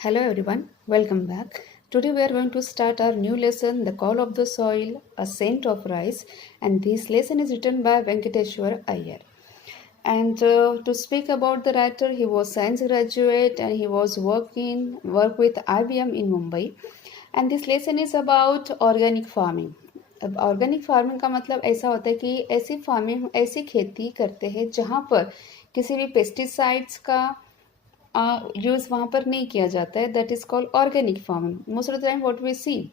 Hello everyone, welcome back. Today we are going to start our new lesson, The Call of the Soil, A Scent of Rice, and this lesson is written by Venkateshwar Iyer. And to speak about the writer, he was science graduate and he was work with IBM in Mumbai. And this lesson is about organic farming. अब organic farming का मतलब ऐसा होता है कि ऐसी farming ऐसी खेती करते हैं जहाँ पर किसी भी पेस्टिसाइड्स का यूज़ वहाँ पर नहीं किया जाता है. That is called organic farming. Most of the time what we see,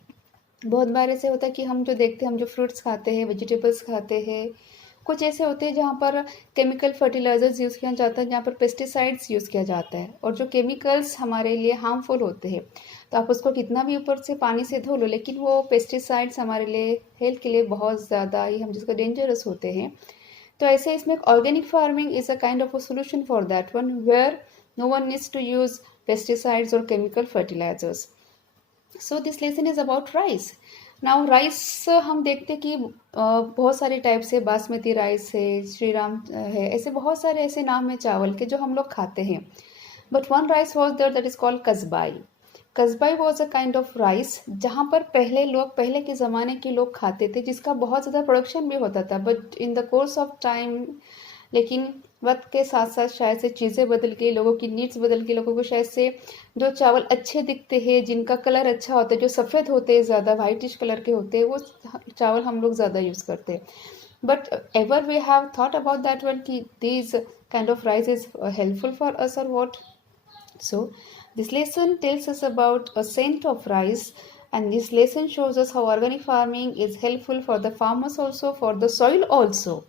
बहुत बार ऐसे होता है कि हम जो देखते हैं, हम जो फ्रूट्स खाते हैं, वेजिटेबल्स खाते हैं, कुछ ऐसे होते हैं जहाँ पर केमिकल फर्टिलाइजर्स यूज़ किया जाता है, जहाँ पर पेस्टिसाइड्स यूज़ किया जाता है, और जो केमिकल्स हमारे लिए हार्मफुल होते हैं. तो आप उसको कितना भी ऊपर से पानी से धो लो, लेकिन वो पेस्टिसाइड्स हमारे लिए हेल्थ के लिए बहुत ज़्यादा ही हम जिसको डेंजरस होते हैं. तो ऐसे इसमें organic farming is a kind of a solution for that one, where no one needs to use pesticides or chemical fertilizers. So this lesson is about rice. Now rice हम देखते हैं कि बहुत सारे टाइप से, बासमती राइस है, श्री राम है, ऐसे बहुत सारे ऐसे नाम है चावल के जो हम लोग खाते हैं. But one rice was there that is called Kasbai. Kasbai was a kind of rice जहाँ पर पहले के ज़माने के लोग खाते थे, जिसका बहुत ज़्यादा प्रोडक्शन भी होता था. But in the course of time, लेकिन वक्त के साथ साथ शायद से चीज़ें बदल गई, लोगों की नीड्स बदल गई, लोगों को शायद से जो चावल अच्छे दिखते हैं, जिनका कलर अच्छा होता है, जो सफ़ेद होते हैं, ज़्यादा वाइटिश कलर के होते हैं, वो चावल हम लोग ज़्यादा यूज़ करते हैं. But ever we have thought about that one कि these kind of rice is helpful for us और what. So this lesson tells us about a scent of rice, and this lesson shows us how organic farming is helpful for the farmers also, for the soil also.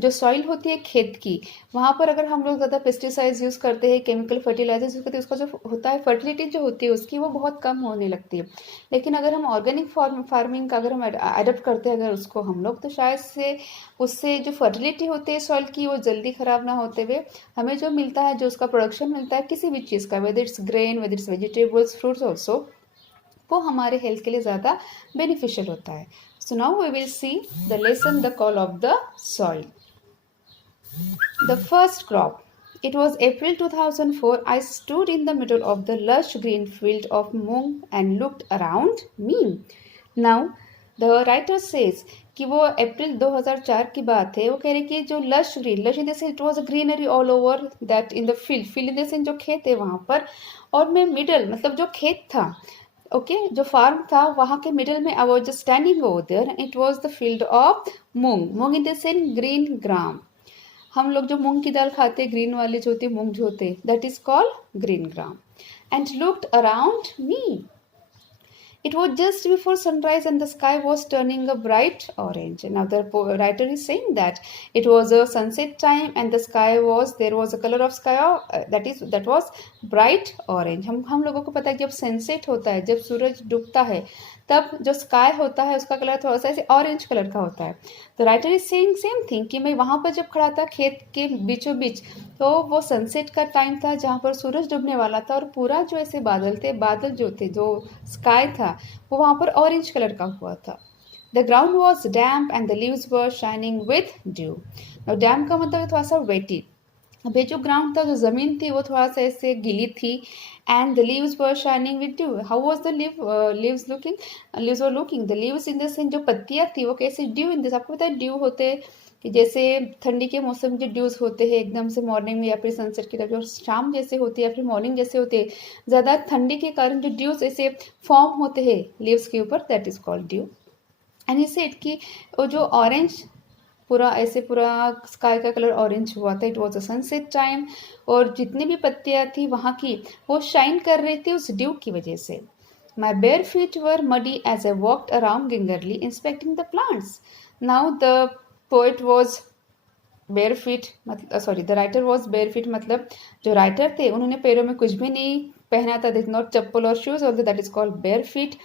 जो soil होती है खेत की, वहाँ पर अगर हम लोग ज़्यादा पेस्टिसाइड्स यूज़ करते हैं, केमिकल फर्टिलाइजर्स यूज़ करते हैं, उसका जो होता है फर्टिलिटी जो होती है उसकी, वो बहुत कम होने लगती है. लेकिन अगर हम ऑर्गेनिक फार्मिंग का अगर हम अडप्ट करते हैं अगर उसको हम लोग, तो शायद से उससे जो फर्टिलिटी होती है सॉइल की, वो जल्दी ख़राब ना होते हुए हमें जो मिलता है, जो उसका प्रोडक्शन मिलता है किसी भी चीज़ का, whether it's grain, whether it's vegetables, fruits also, वो हमारे हेल्थ के लिए ज़्यादा बेनिफिशियल होता है. So now we will see the lesson, the call of the soil. The first crop. It was April 2004. I stood in the middle of the lush green field of moong and looked around me. Now, the writer says कि वो अप्रैल 2004 की बात है. वो कह रहे कि जो lush in the sense it was a greenery all over that in the field in the sense जो खेत है वहाँ पर, और मैं मिडल मतलब जो खेत था, ओके जो फार्म था वहाँ के मिडल में I was just standing over there. It was the field of moong in the sense green gram. हम लोग जो मूंग की दाल खाते हैं, ग्रीन वाले जो होते हैं, मूंग जो होते हैं, that is called green gram. And looked around me. It was just before sunrise and the sky was turning a bright orange. Now the writer is saying that it was a sunset time and the sky was, there was a color of sky that was bright orange. हम लोगों को पता है कि जब sunset होता है, जब सूरज डूबता है, तब जो स्काई होता है उसका कलर थोड़ा सा ऐसे ऑरेंज कलर का होता है. तो writer is saying same thing कि मैं वहाँ पर जब खड़ा था खेत के बीचों बीच, तो वो सनसेट का टाइम था जहाँ पर सूरज डूबने वाला था, और पूरा जो ऐसे बादल थे, बादल जो थे, जो स्काई था, वो वहाँ पर ऑरेंज कलर का हुआ था. The ground was damp and the leaves were shining with due. और डैम्प का मतलब थोड़ा सा वेटी. अब ये जो ग्राउंड था, जो ज़मीन थी, वो थोड़ा सा ऐसे गीली थी. And the leaves were shining with due. How was the leaves looking? Leaves were looking, the leaves in the sense जो पत्तियाँ थी वो कैसे ड्यू इन दिस, आपको पता है ड्यू होते हैं कि जैसे ठंडी के मौसम में जो ड्यूज होते हैं एकदम से मॉर्निंग में या फिर सनसेट की तरफ, जो शाम जैसे होती है या फिर मॉर्निंग जैसे होते हैं, ज़्यादा ठंडी के कारण जो ड्यूज ऐसे फॉर्म होते हैं लीव्स के ऊपर, that is called due. And he said कि वो जो ऑरेंज पूरा ऐसे पूरा स्काई का कलर ऑरेंज हुआ था. It was a sunset time, और जितनी भी पत्तियाँ थी वहाँ की, वो शाइन कर रही थी उस ड्यू की वजह से. My bare feet were muddy as I walked around gingerly inspecting the plants. Now the poet was bare feet, मतलब sorry the writer was bare feet, मतलब जो राइटर थे उन्होंने पैरों में कुछ भी नहीं पहना था, दिस नॉट चप्पल और shoes, although that is called bare feet.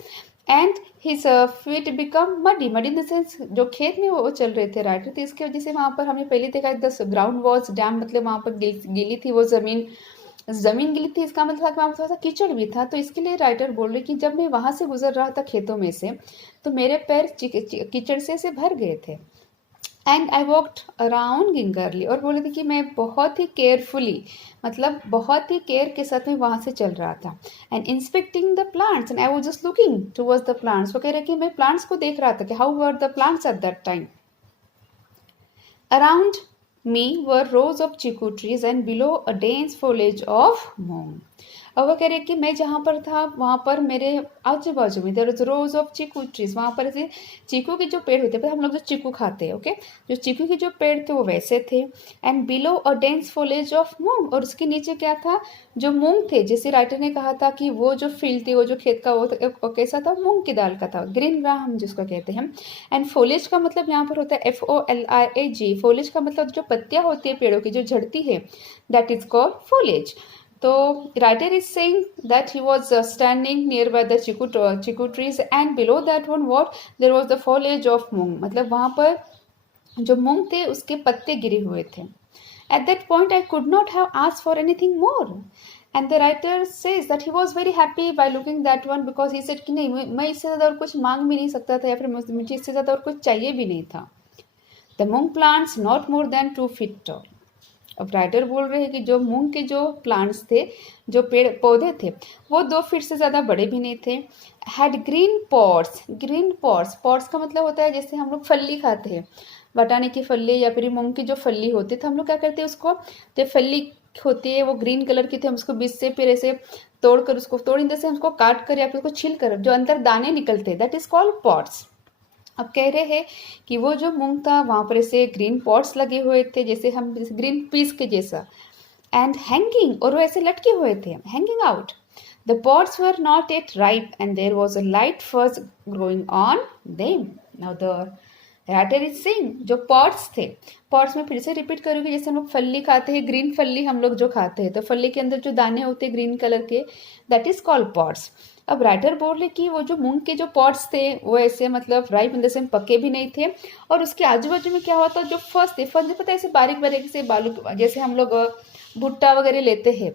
And his feet become muddy in the sense जो खेत में वो चल रहे थे राइटर, तो इसकी वजह से वहाँ पर हमने पहले देखा द ग्राउंड वॉज डैम, मतलब वहाँ पर गीली थी वो ज़मीन गीली थी. इसका मतलब था कि वहाँ पर थोड़ा सा कीचड़ भी था. तो इसके लिए राइटर बोल रहे कि जब मैं वहाँ से गुजर रहा था खेतों में से, तो मेरे पैर कीचड़ से भर गए थे. एंड आई वॉकड अराउंड गिंगरली, और बोले थे कि मैं बहुत ही केयरफुली, मतलब बहुत ही केयर के साथ में वहाँ से चल रहा था। And inspecting the plants and I was just looking towards the plants, वो कह रहे कि मैं प्लांट्स को देख रहा था कि how were the plants at that time. Around me were rows of chiku trees and below a dense foliage of moong. और वो कह रहे कि मैं जहाँ पर था वहाँ पर मेरे आजू बाजू में there is rows of chikoo trees, वहाँ पर ऐसे चीकू के जो पेड़ होते हैं, हम लोग जो चीकू खाते हैं, ओके, जो चीकू के जो पेड़ थे वो वैसे थे। And below a dense foliage of moong, और उसके नीचे क्या था, जो मूंग थे, जैसे राइटर ने कहा था कि वो जो फील्ड थी, वो जो खेत का वो कैसा था, मूंग की दाल का था, ग्रीन ग्राम जिसको कहते हैं। एंड फोलेज का मतलब यहाँ पर होता है FOLIAG, फोलेज का मतलब जो पत्तियाँ होती है पेड़ों की जो झड़ती है, दैट इज कॉल्ड फोलेज। तो writer is saying that he was standing nearby the chikoo trees and below that one what there was the foliage of moong, मतलब वहाँ पर जो मूंग थे उसके पत्ते गिरे हुए थे। At that point I could not have asked for anything more, and the writer says that he was very happy by looking that one, because he said कि नहीं, मैं इससे ज़्यादा और कुछ मांग भी नहीं सकता था, या फिर मुझे इससे ज़्यादा और कुछ चाहिए भी नहीं था। The moong plants not more than 2 feet tall. अब राइटर बोल रहे हैं कि जो मूंग के जो प्लांट्स थे, जो पेड़ पौधे थे, वो 2 फीट से ज़्यादा बड़े भी नहीं थे। Had green pots, green pots, pots का मतलब होता है जैसे हम लोग फल्ली खाते हैं, बटाने की फल्ली या फिर मूंग की जो फल्ली होती है, तो हम लोग क्या करते हैं उसको, जो फल्ली होती है वो ग्रीन कलर की थी, हम उसको बीच से फिर ऐसे तोड़कर उसको तोड़ से हम उसको काट कर या फिर उसको छील कर जो अंदर दाने निकलते हैं, दैट इज कॉल्ड पॉट्स। अब कह रहे हैं कि वो जो मूंग था वहाँ पर ऐसे ग्रीन पॉट्स लगे हुए थे, जैसे हम ग्रीन पीस के जैसा, एंड हैंगिंग, और वो ऐसे लटके हुए थे, hanging out. The pods were not yet ripe and there was a light frost growing on them. Now the writer is saying जो पॉट्स थे, पॉट्स में फिर से रिपीट करूँगी, जैसे हम लोग फल्ली खाते हैं, ग्रीन फल्ली हम लोग जो खाते हैं, तो फल्ली के अंदर जो दाने होते हैं ग्रीन कलर के, दैट इज कॉल्ड पॉट्स। अब राइटर बोल रहे कि वो जो मूंग के जो पॉट्स थे वो ऐसे मतलब राइप इन द सेंस पके भी नहीं थे, और उसके आजू बाजू में क्या हुआ था, जो फर्स्ट थे, फर्स्ट पता है ऐसे बारीक बारीक से बालू, जैसे हम लोग भुट्टा वगैरह लेते हैं,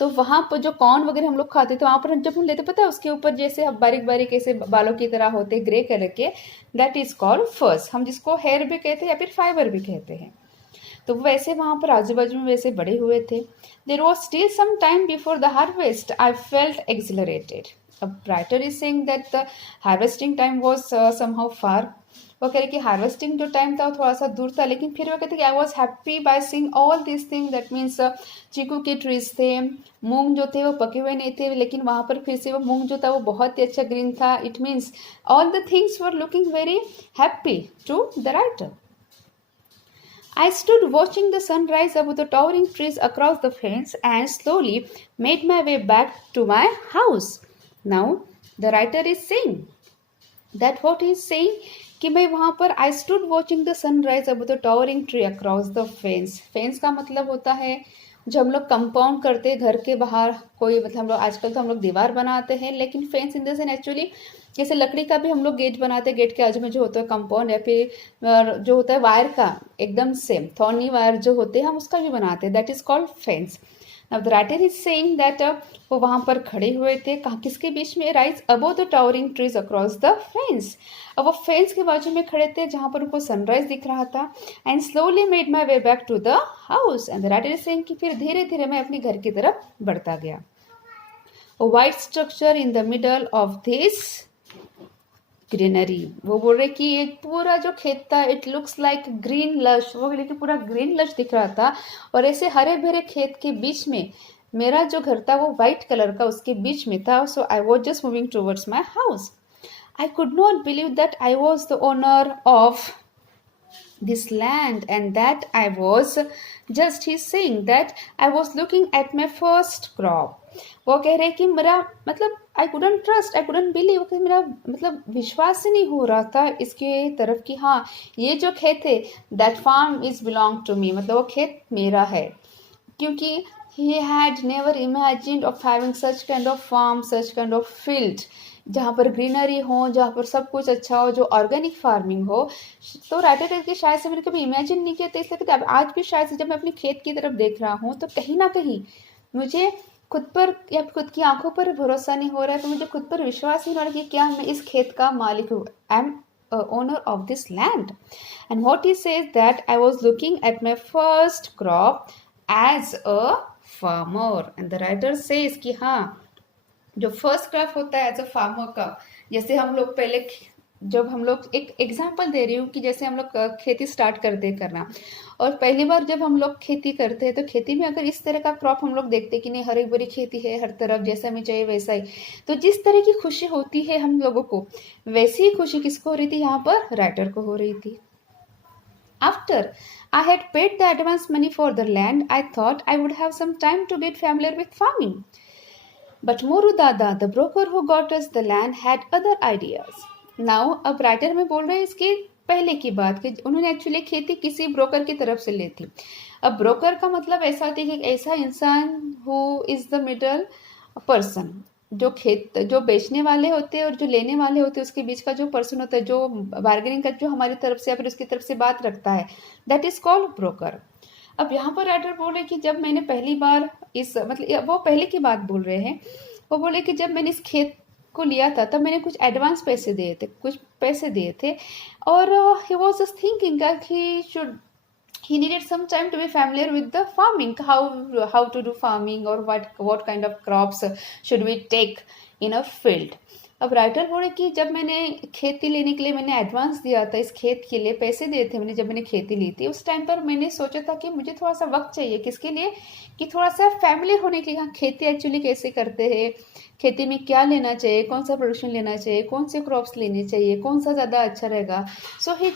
तो वहाँ पर जो कॉर्न वगैरह हम लोग खाते थे, वहाँ पर जब हम लेते पता है उसके ऊपर जैसे बारीक बारीक ऐसे बालों की तरह होते ग्रे कलर के, दैट इज कॉल्ड फर्स्ट, हम जिसको हेयर भी कहते हैं या फिर फाइबर भी कहते हैं। तो वैसे वहाँ पर आजू बाजू में वैसे बड़े हुए थे। There was still some time before the harvest I felt accelerated. अब writer is saying that the harvesting time was somehow far. वो कह रहे कि हार्वेस्टिंग जो टाइम था वो थोड़ा सा दूर था, लेकिन फिर वो कहते कि I was happy by seeing all this thing, that means chikoo के ट्रीज थे, मूंग जो थे वो पके हुए नहीं थे, लेकिन वहाँ पर फिर से वो मूंग जो था वो बहुत ही अच्छा ग्रीन था। It means all the things were looking very happy to the writer. I stood watching the sunrise above the towering trees across the fence and slowly made my way back to my house. Now, the writer is saying that what he is saying कि मैं वहाँ पर I stood watching the sunrise above the towering tree across the fence. Fence का मतलब होता है जो हम लोग कंपाउंड करते हैं घर के बाहर, कोई मतलब हम लोग आजकल तो हम लोग दीवार बनाते हैं, लेकिन fence in the sense actually जैसे लकड़ी का भी हम लोग गेट बनाते हैं, गेट के आजू में जो होता है कंपाउंड, या फिर जो होता है वायर का एकदम सेम थॉर्नी वायर जो होते हैं हम उसका भी बनाते हैं, that is called fence. Now the writer is saying that वो वहाँ पर खड़े हुए थे, कहाँ किसके बीच में, rise above the towering trees across the fence. अब वो फेंस के बाजू में खड़े थे जहाँ पर उनको सनराइज दिख रहा था। And slowly made my way back to the house, and the writer is saying कि फिर धीरे धीरे मैं अपने घर की तरफ बढ़ता गया। A white structure in the middle of this greenery, वो बोल रहे कि एक पूरा जो खेत था it looks like green lush, वो लेकिन पूरा ग्रीन लश दिख रहा था, और ऐसे हरे भरे खेत के बीच में मेरा जो घर था वो वाइट कलर का उसके बीच में था। So I was just moving towards my house. I could not believe that I was the owner of this land and that I was just, he's saying that I was looking at my first crop. वो कह रहे कि मेरा मतलब I couldn't trust, I couldn't believe कि मेरा मतलब विश्वास ही नहीं हो रहा था इसके तरफ कि हाँ ये जो खेत है that farm is belong to me, मतलब वो खेत मेरा है, क्योंकि he had never imagined of having such kind of farm, such kind of field जहाँ पर ग्रीनरी हो, जहाँ पर सब कुछ अच्छा हो, जो ऑर्गेनिक फार्मिंग हो। तो राइटर के शायद से मैंने कभी इमेजिन नहीं किया था, इसलिए अब आज भी शायद से जब मैं अपने खेत की तरफ देख रहा हूँ तो कहीं ना कहीं मुझे खुद पर या खुद की आंखों पर भरोसा नहीं हो रहा है, तो मुझे खुद पर विश्वास ही नहीं हो रहा कि क्या मैं इस खेत का मालिक हूँ, I am owner of this land. And what he says that I was looking at my first crop as a farmer. And the writer says कि हाँ, जो फर्स्ट क्रॉप होता है एज अ फार्मर का, जैसे हम लोग पहले, जब हम लोग, एक एग्जांपल दे रही हूँ कि जैसे हम लोग खेती स्टार्ट करते हैं करना, और पहली बार जब हम लोग खेती करते हैं तो खेती में अगर इस तरह का क्रॉप हम लोग देखते हैं कि नहीं हरी भरी खेती है हर तरफ, जैसा हमें चाहिए वैसा ही, तो जिस तरह की खुशी होती है हम लोगों को, वैसी ही खुशी किसको हो रही थी, यहाँ पर राइटर को हो रही थी. After I had paid the advance money for the land, I thought I would have some time to get familiar with farming. But Moru Dada, the broker who got us the land, had other ideas. Now, अब writer में बोल रहे हैं इसके पहले की बात कि उन्होंने एक्चुअली खेती किसी ब्रोकर की तरफ से ली थी. अब ब्रोकर का मतलब ऐसा होता है कि ऐसा इंसान who is the middle person, जो बेचने वाले होते हैं और जो लेने वाले होते हैं उसके बीच का जो पर्सन होता है, जो बार्गेनिंग का, जो हमारी तरफ से या फिर उसकी तरफ से बात रखता है, दैट इज कॉल्ड ब्रोकर. अब यहाँ पर राइटर बोल रहे कि जब मैंने पहली बार इस, मतलब वो पहले की बात बोल रहे हैं, वो बोले कि जब मैंने इस खेत को लिया था तब मैंने कुछ एडवांस पैसे दिए थे और he was just thinking that he needed some time to be familiar with the farming, how to do farming or what kind of crops should we take in a field. अब writer बोले कि जब मैंने खेती लेने के लिए मैंने एडवांस दिया था, इस खेत के लिए पैसे दिए थे मैंने, जब मैंने खेती ली थी उस टाइम पर मैंने सोचा था कि मुझे थोड़ा सा वक्त चाहिए, किसके लिए, कि थोड़ा सा फैमिली होने के लिए, हाँ खेती एक्चुअली कैसे करते हैं, खेती में क्या लेना चाहिए, कौन सा प्रोडक्शन लेना चाहिए, कौन से क्रॉप्स लेने चाहिए, कौन सा ज़्यादा अच्छा रहेगा. सो ही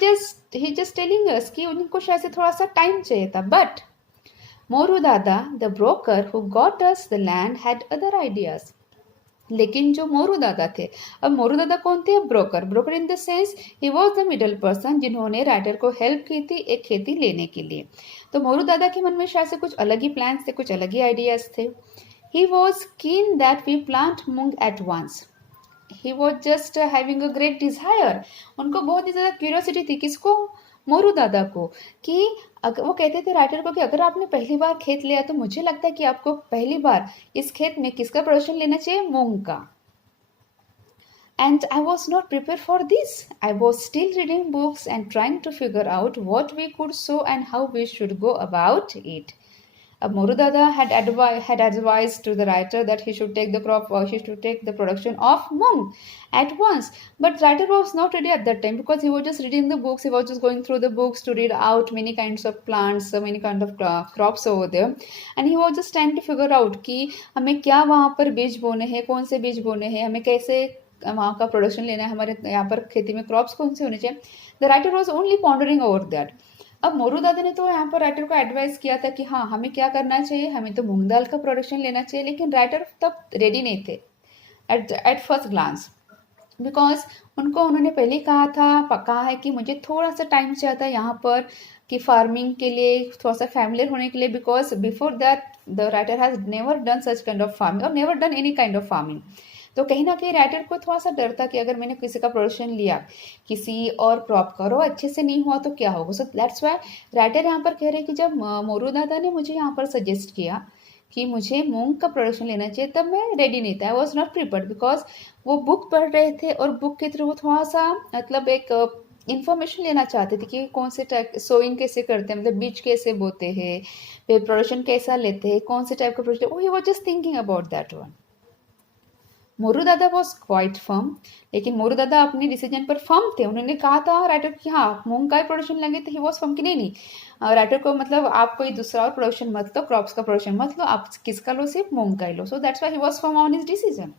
जस्ट टेलिंग अस कि उनको शायद से थोड़ा सा टाइम चाहिए था. बट मोरू दादा, the broker who got us the land, had other ideas. लेकिन जो मोरू दादा थे, अब मोरू दादा कौन थे, broker in the sense he was the middle person जिन्होंने राइटर को हेल्प की थी एक खेती लेने के लिए. तो मोरू दादा के मन में शायद से कुछ अलग ही प्लान्स थे, कुछ अलग ही आइडियाज थे. He was keen that we plant moong at once. He was just having a great desire. उनको बहुत ही ज़्यादा क्यूरियोसिटी थी, किसको, मोरू दादा को, कि अगर वो कहते थे राइटर को कि अगर आपने पहली बार खेत लिया तो मुझे लगता है कि आपको पहली बार इस खेत में किसका प्रोडक्शन लेना चाहिए, मूंग का. And I was not prepared for this. I was still reading books and trying to figure out what we could sow and how we should go about it. Moru Dada had advised to the writer that he should take the production of mung at once. But writer was not ready at that time because he was just reading the books. He was just going through the books to read out many kinds of plants, many kind of crops over there, and he was just trying to figure out कि हमें क्या वहाँ पर बीज बोने हैं, कौन से बीज बोने हैं, हमें कैसे वहाँ का प्रोडक्शन लेना है, हमारे यहाँ पर खेती में क्रॉप्स कौन से होने चाहिए. The writer was only pondering over that. अब मोरू दादा ने तो यहाँ पर राइटर को एडवाइस किया था कि हाँ हमें क्या करना चाहिए, हमें तो मूंग दाल का प्रोडक्शन लेना चाहिए, लेकिन राइटर तब रेडी नहीं थे एट फर्स्ट ग्लांस, बिकॉज उन्होंने पहले ही कहा है कि मुझे थोड़ा सा टाइम चाहिए था यहाँ पर कि फार्मिंग के लिए थोड़ा सा फैमिलियर होने के लिए, because before that the writer has never done such kind of farming और never done any kind of farming. तो कहीं ना कहीं राइटर को थोड़ा सा डर था कि अगर मैंने किसी का प्रोडक्शन लिया किसी और क्रॉप का और वो अच्छे से नहीं हुआ तो क्या होगा. सो दैट्स वाई राइटर यहाँ पर कह रहे हैं कि जब मोरू दादा ने मुझे यहाँ पर सजेस्ट किया कि मुझे मूंग का प्रोडक्शन लेना चाहिए तब मैं रेडी नहीं था. I was not prepared because वो बुक पढ़ रहे थे और बुक के थ्रू वो थोड़ा सा मतलब एक इन्फॉर्मेशन लेना चाहते थे कि कौन से टाइप सोइंग कैसे करते हैं, मतलब बीज कैसे बोते हैं, फिर प्रोडक्शन कैसा लेते हैं, कौन से टाइप का production. He was just thinking about that one. Moru दादा वॉज क्वाइट फर्म, लेकिन मोरू दादा अपने डिसीजन पर फर्म थे. उन्होंने कहा था राइटर कि हाँ मूंग का ही प्रोडक्शन लेंगे, तो ही वॉज फर्म कि नहीं राइटर को मतलब आप कोई दूसरा और प्रोडक्शन मत लो, क्रॉप्स का प्रोडक्शन मत लो, आप किसका लो, सिर्फ मूंग का ही लो. So that's why he was firm on his decision.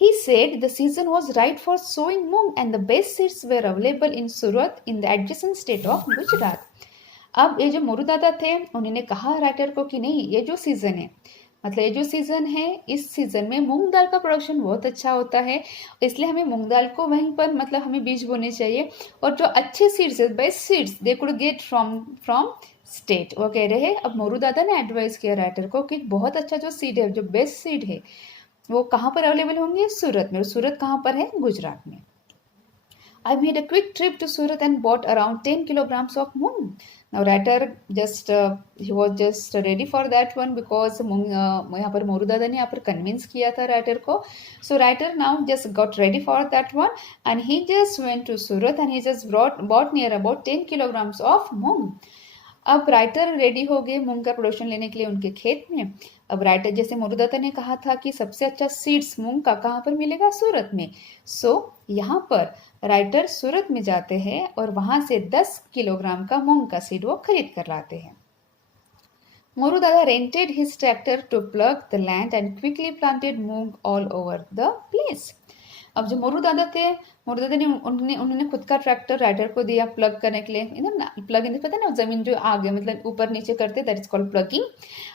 He said the season was right for sowing moong and the best seeds were available in Surat in the adjacent state of Gujarat. अब ये जो मोरू दादा थे उन्होंने कहा writer को कि नहीं ये जो सीज़न है, मतलब ये जो सीज़न है इस सीज़न में मूंग दाल का प्रोडक्शन बहुत अच्छा होता है, इसलिए हमें मूंग दाल को वहीं पर मतलब हमें बीज बोने चाहिए. और जो अच्छे सीड्स है, best seeds they could get from state, वो कह रहे हैं. अब मोरू दादा ने एडवाइस किया राइटर को कि बहुत अच्छा जो सीड है, जो बेस्ट सीड है वो कहाँ पर अवेलेबल होंगे, सूरत में. और सूरत कहाँ पर है, गुजरात में. I made a quick trip to Surat and bought around 10 kilograms of moong. Now writer just he was just ready for that one because moong यहाँ पर मोरू दादा ने यहाँ पर convince किया था writer को. So writer now just got ready for that one and he just went to Surat and he just bought near about 10 kilograms of moong. अब राइटर रेडी हो गए मूंग का प्रोडक्शन लेने के लिए उनके खेत में. अब राइटर जैसे मोरूदाता ने कहा था कि सबसे अच्छा सीड्स मूंग का कहाँ पर मिलेगा, सूरत में. सो यहाँ पर राइटर सूरत में जाते हैं और वहां से 10 किलोग्राम का मूंग का सीड वो खरीद कर लाते हैं. मोरूदादा rented his tractor to plug the land and quickly planted moong all over the place. अब जो मोरूदादा ने उन्होंने खुद का ट्रैक्टर राइडर को दिया प्लग करने के लिए. इधर ना प्लग इन पता है ना, जमीन जो आगे मतलब ऊपर नीचे करते, दैट इज कॉल्ड प्लगिंग.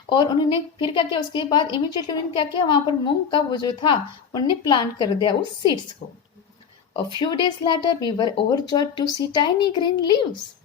और उन्होंने फिर क्या किया, उसके बाद इमीडिएटली उन्होंने क्या किया, वहां पर मूंग का वो जो था उन्होंने प्लांट कर दिया उस सीड्स को. A few days later we were overjoyed to see tiny green leaves.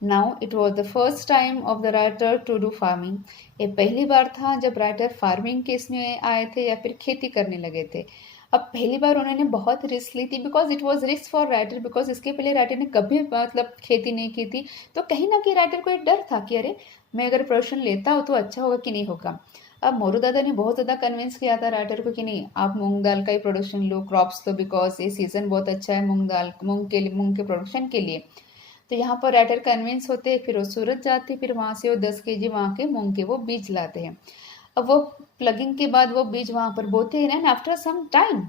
Now it was the first time of the writer to do farming. ये पहली बार था जब राइटर फार्मिंग के इसमें आए थे या फिर खेती करने लगे थे. अब पहली बार उन्होंने बहुत रिस्क ली थी because it was risk for writer, because इसके पहले राइटर ने कभी मतलब खेती नहीं की थी. तो कहीं ना कहीं राइटर को एक डर था कि अरे मैं अगर प्रोडक्शन लेता हूँ तो अच्छा होगा कि नहीं होगा. अब मोरू दादा ने बहुत ज़्यादा कन्विंस किया था राइटर को कि नहीं आप मूंग दाल का ही प्रोडक्शन लो, क्रॉप्स लो, बिकॉज ये सीज़न बहुत अच्छा है मूंग के प्रोडक्शन के लिए. तो यहाँ पर राइटर कन्विंस होते, फिर वो सूरत जाते, फिर वहाँ से वो 10 kg वहाँ के मूंग के वो बीज लाते हैं. अब वो प्लगिंग के बाद वो बीज वहाँ पर बोते हैं एंड आफ्टर सम टाइम,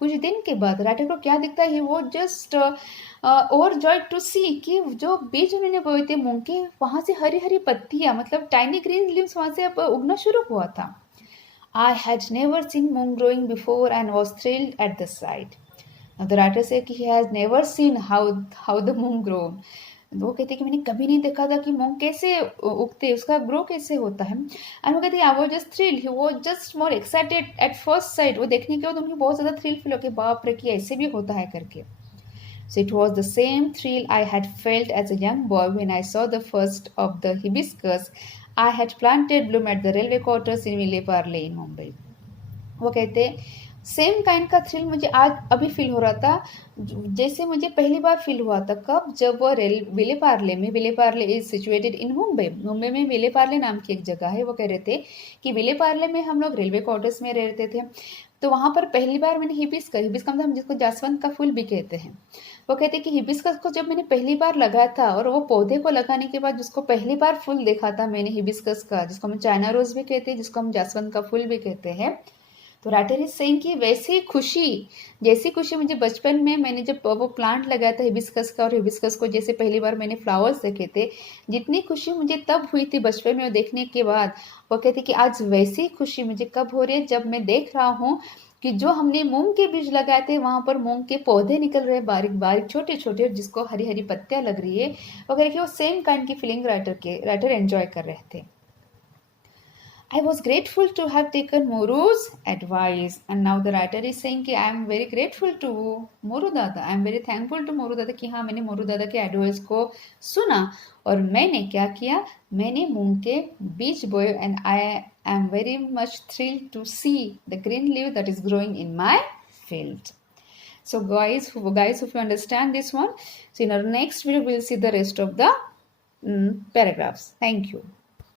कुछ दिन के बाद राइटर को क्या दिखता है, वो जस्ट ओवरजॉयड टू सी कि जो बीज उन्होंने बोए थे मूंग के, वहाँ से हरी हरी पत्तियाँ मतलब टाइनी ग्रीन लीव्स वहाँ से अब उगना शुरू हुआ था. I had never seen moong growing before and was thrilled at the sight. Now the writer said he has never seen how the moong grow. वो कहते कि मैंने कभी नहीं देखा था कि मूंग कैसे उगते, उसका ग्रो कैसे होता है. एंड वो कहते आई was just thrilled, he was just more excited at first sight. वो देखने के बाद उनको बहुत ज़्यादा थ्रिल फील हो कि बाप रे कि ऐसे भी होता है करके. So it was the same thrill I had felt as a young boy when I saw the first of the hibiscus I had planted bloom at the railway quarters in Ville Parle in Mumbai. वो कहते same kind का thrill मुझे आज अभी feel हो रहा था जैसे मुझे पहली बार फील हुआ था. कब, जब वो Vile Parle is situated in Mumbai में विले पार्ले नाम की एक जगह है. वो कह रहे थे कि विले पार्ले में हम लोग रेलवे क्वार्टर्स में रहते थे. तो वहाँ पर पहली बार मैंने हिबिस्कस मतलब हम जिसको जासवंत का फूल भी कहते हैं. वो कहते हैं कि हिबिस्कस को जब मैंने पहली बार लगाया था और वो पौधे को लगाने के बाद जिसको पहली बार फूल देखा था मैंने हिबिस्कस का, जिसको हम चाइना रोज भी कहते हैं, जिसको हम जासवंत का फूल भी कहते हैं. तो राइटर इज सेइंग कि वैसी खुशी जैसी खुशी मुझे बचपन में मैंने जब वो प्लांट लगाया था हिबिस्कस का और हिबिस्कस को जैसे पहली बार मैंने फ्लावर्स देखे थे, जितनी खुशी मुझे तब हुई थी बचपन में वो देखने के बाद, वो कहते कि आज वैसी खुशी मुझे कब हो रही है जब मैं देख रहा हूँ कि जो हमने मूंग के बीज लगाए थे वहां पर मूंग के पौधे निकल रहे बारीक बारीक छोटे छोटे, जिसको हरी हरी पत्तियां लग रही है. वो कह रहे कि वो सेम काइंड की फीलिंग राइटर एंजॉय कर रहे थे. I was grateful to have taken Moru's advice, and now the writer is saying कि I am very grateful to Moru दादा, I am very thankful to Moru दादा कि हाँ मैंने मोरू दादा के एडवाइस को सुना और मैंने क्या किया, मैंने मूंग के बीज बोए and I am very much thrilled to see the green leaf that is growing in my field. So guys, if you understand this one, so in our next video we will see the rest of the paragraphs. Thank you.